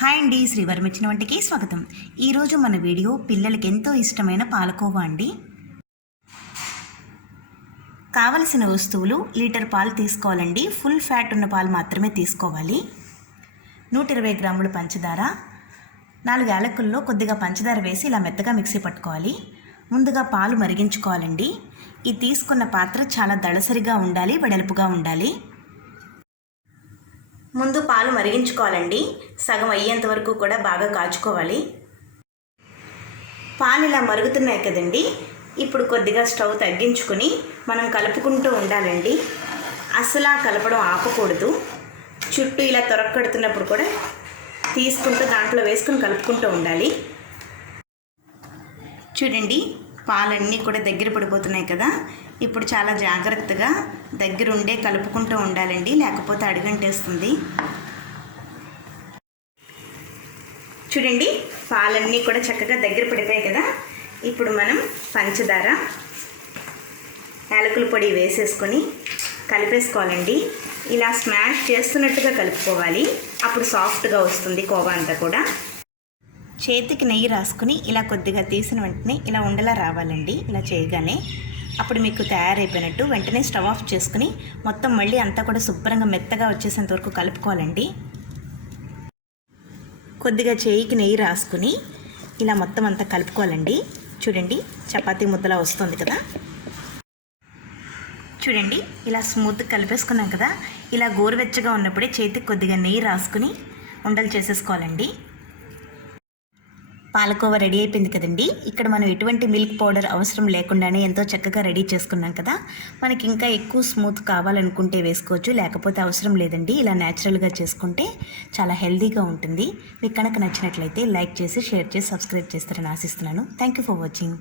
Hi అండి, శ్రీవర్మిచ్చిన వంటికి స్వాగతం. ఈరోజు మన వీడియో పిల్లలకి ఎంతో ఇష్టమైన పాలకోవా అండి. కావలసిన వస్తువులు: లీటర్ పాలు తీసుకోవాలండి. ఫుల్ ఫ్యాట్ ఉన్న పాలు మాత్రమే తీసుకోవాలి. 120 గ్రాముల పంచదార, 4 యాలకుల్లో కొద్దిగా పంచదార వేసి ఇలా మెత్తగా మిక్సీ పట్టుకోవాలి. ముందుగా పాలు మరిగించుకోవాలండి. ఈ తీసుకున్న పాత్ర చాలా దళసరిగా ఉండాలి, వెడల్పుగా ఉండాలి. ముందు పాలు మరిగించుకోవాలండి. సగం అయ్యేంత వరకు కూడా బాగా కాచుకోవాలి. పాలు ఇలా మరుగుతున్నాయి కదండి, ఇప్పుడు కొద్దిగా స్టవ్ తగ్గించుకొని మనం కలుపుకుంటూ ఉండాలండి. అసలు కలపడం ఆపకూడదు. చుట్టూ ఇలా తొరక్కడుతున్నప్పుడు కూడా తీసుకుంటూ దాంట్లో వేసుకొని కలుపుకుంటూ ఉండాలి. చూడండి, పాలన్నీ కూడా దగ్గర పడిపోతున్నాయి కదా. ఇప్పుడు చాలా జాగ్రత్తగా దగ్గరుండే కలుపుకుంటూ ఉండాలండి, లేకపోతే అడుగంటేస్తుంది. చూడండి, పాలన్నీ కూడా చక్కగా దగ్గర పడిపోయాయి కదా. ఇప్పుడు మనం పంచదార, యాలకుల పొడి వేసేసుకొని కలిపేసుకోవాలండి. ఇలా స్మాష్ చేస్తున్నట్టుగా కలుపుకోవాలి, అప్పుడు సాఫ్ట్గా వస్తుంది కోవా అంతా కూడా. చేతికి నెయ్యి రాసుకుని ఇలా కొద్దిగా తీసిన వెంటనే ఇలా ఉండలా రావాలండి. ఇలా చేయగానే అప్పుడు మీకు తయారైపోయినట్టు. వెంటనే స్టవ్ ఆఫ్ చేసుకుని మొత్తం మళ్ళీ అంతా కూడా శుభ్రంగా మెత్తగా వచ్చేసేంత వరకు కలుపుకోవాలండి. కొద్దిగా చేయికి నెయ్యి రాసుకుని ఇలా మొత్తం అంతా కలుపుకోవాలండి. చూడండి, చపాతీ ముద్దలా వస్తుంది కదా. చూడండి, ఇలా స్మూత్గా కలిపేసుకున్నాం కదా. ఇలా గోరువెచ్చగా ఉన్నప్పుడే చేతికి కొద్దిగా నెయ్యి రాసుకుని ఉండలు చేసేసుకోవాలండి. పాలకోవా రెడీ అయిపోయింది కదండి. ఇక్కడ మనం ఎటువంటి మిల్క్ పౌడర్ అవసరం లేకుండానే ఎంతో చక్కగా రెడీ చేసుకున్నాం కదా. మనకి ఇంకా ఎక్కువ స్మూత్ కావాలనుకుంటే వేసుకోవచ్చు, లేకపోతే అవసరం లేదండి. ఇలా న్యాచురల్గా చేసుకుంటే చాలా హెల్తీగా ఉంటుంది. మీకు కనుక నచ్చినట్లయితే లైక్ చేసి, షేర్ చేసి, సబ్స్క్రైబ్ చేస్తారని ఆశిస్తున్నాను. Thank you for watching.